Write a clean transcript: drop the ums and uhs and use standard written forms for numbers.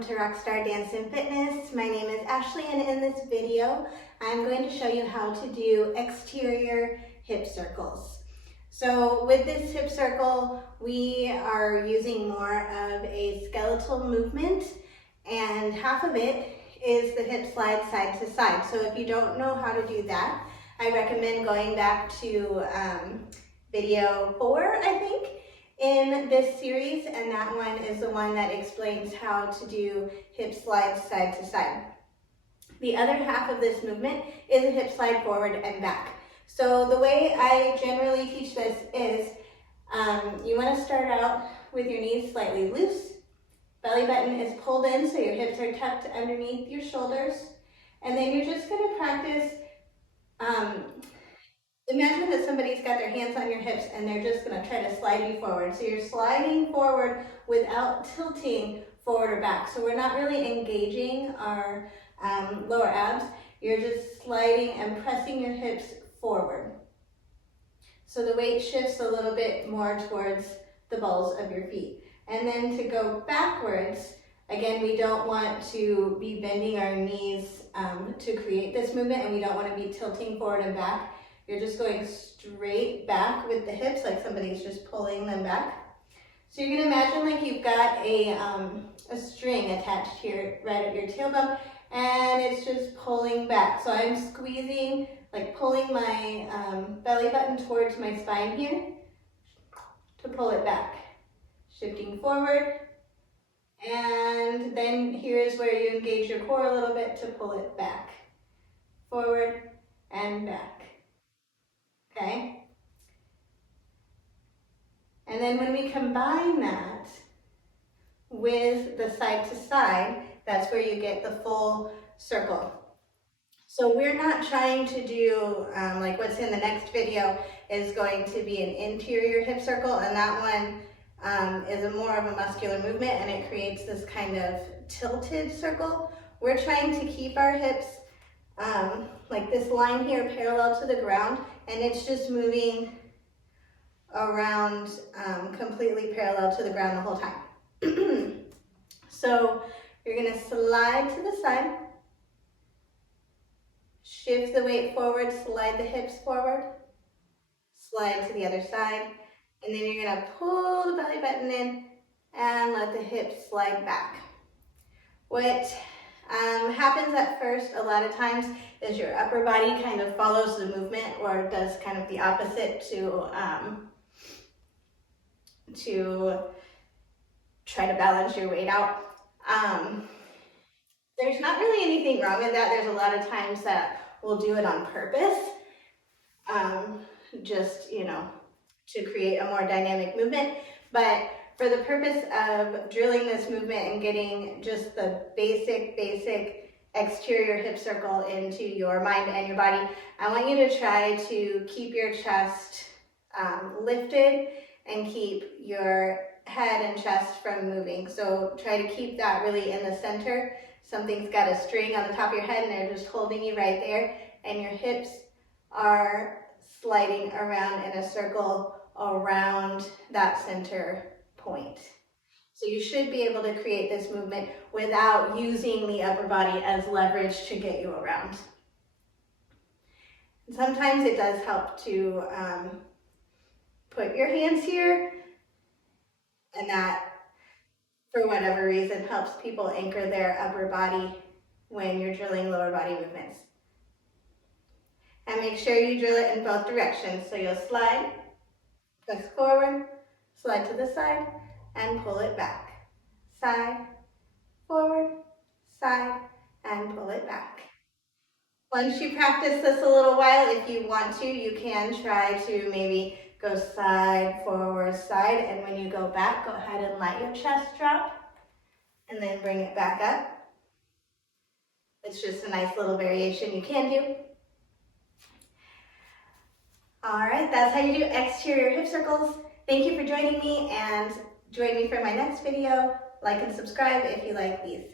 welcome to RaQStar Dance and Fitness. My name is Ashley, and in this video I'm going to show you how to do exterior hip circles. So with this hip circle, we are using more of a skeletal movement, and half of it is the hip slide side to side. So if you don't know how to do that, I recommend going back to video 4, I think, in this series, and that one is the one that explains how to do hip slides side to side. The other half of this movement is a hip slide forward and back. So the way I generally teach this is you want to start out with your knees slightly loose, belly button is pulled in so your hips are tucked underneath your shoulders, and then you're just going to practice. Imagine that somebody's got their hands on your hips and they're just going to try to slide you forward. So you're sliding forward without tilting forward or back. So we're not really engaging our lower abs. You're just sliding and pressing your hips forward. So the weight shifts a little bit more towards the balls of your feet. And then to go backwards, again, we don't want to be bending our knees to create this movement, and we don't want to be tilting forward and back. You're just going straight back with the hips, like somebody's just pulling them back. So you're gonna imagine like you've got a string attached here, right at your tailbone, and it's just pulling back. So I'm squeezing, like pulling my belly button towards my spine here to pull it back. Shifting forward, and then here's where you engage your core a little bit to pull it back. Forward and back. Okay, and then when we combine that with the side to side, that's where you get the full circle. So we're not trying to do, like what's in the next video is going to be an interior hip circle, and that one is a more of a muscular movement, and it creates this kind of tilted circle. We're trying to keep our hips like this line here parallel to the ground, and it's just moving around completely parallel to the ground the whole time. So you're going to slide to the side, shift the weight forward, slide the hips forward, slide to the other side, and then you're going to pull the belly button in and let the hips slide back. What happens at first a lot of times is your upper body kind of follows the movement, or does kind of the opposite to try to balance your weight out. There's not really anything wrong with that. There's a lot of times that we'll do it on purpose, just, you know, to create a more dynamic movement. But for the purpose of drilling this movement and getting just the basic exterior hip circle into your mind and your body, I want you to try to keep your chest lifted and keep your head and chest from moving. So try to keep that really in the center. Something's got a string on the top of your head and they're just holding you right there, and your hips are sliding around in a circle around that center point. So you should be able to create this movement without using the upper body as leverage to get you around. And sometimes it does help to put your hands here, and that, for whatever reason, helps people anchor their upper body when you're drilling lower body movements. And make sure you drill it in both directions. So you'll slide, press forward, slide to the side, and pull it back. Side, forward, side, and pull it back. Once you practice this a little while, if you want to, you can try to maybe go side, forward, side, and when you go back, go ahead and let your chest drop, and then bring it back up. It's just a nice little variation you can do. All right, that's how you do exterior hip circles. Thank you for joining me, and join me for my next video. Like and subscribe if you like these.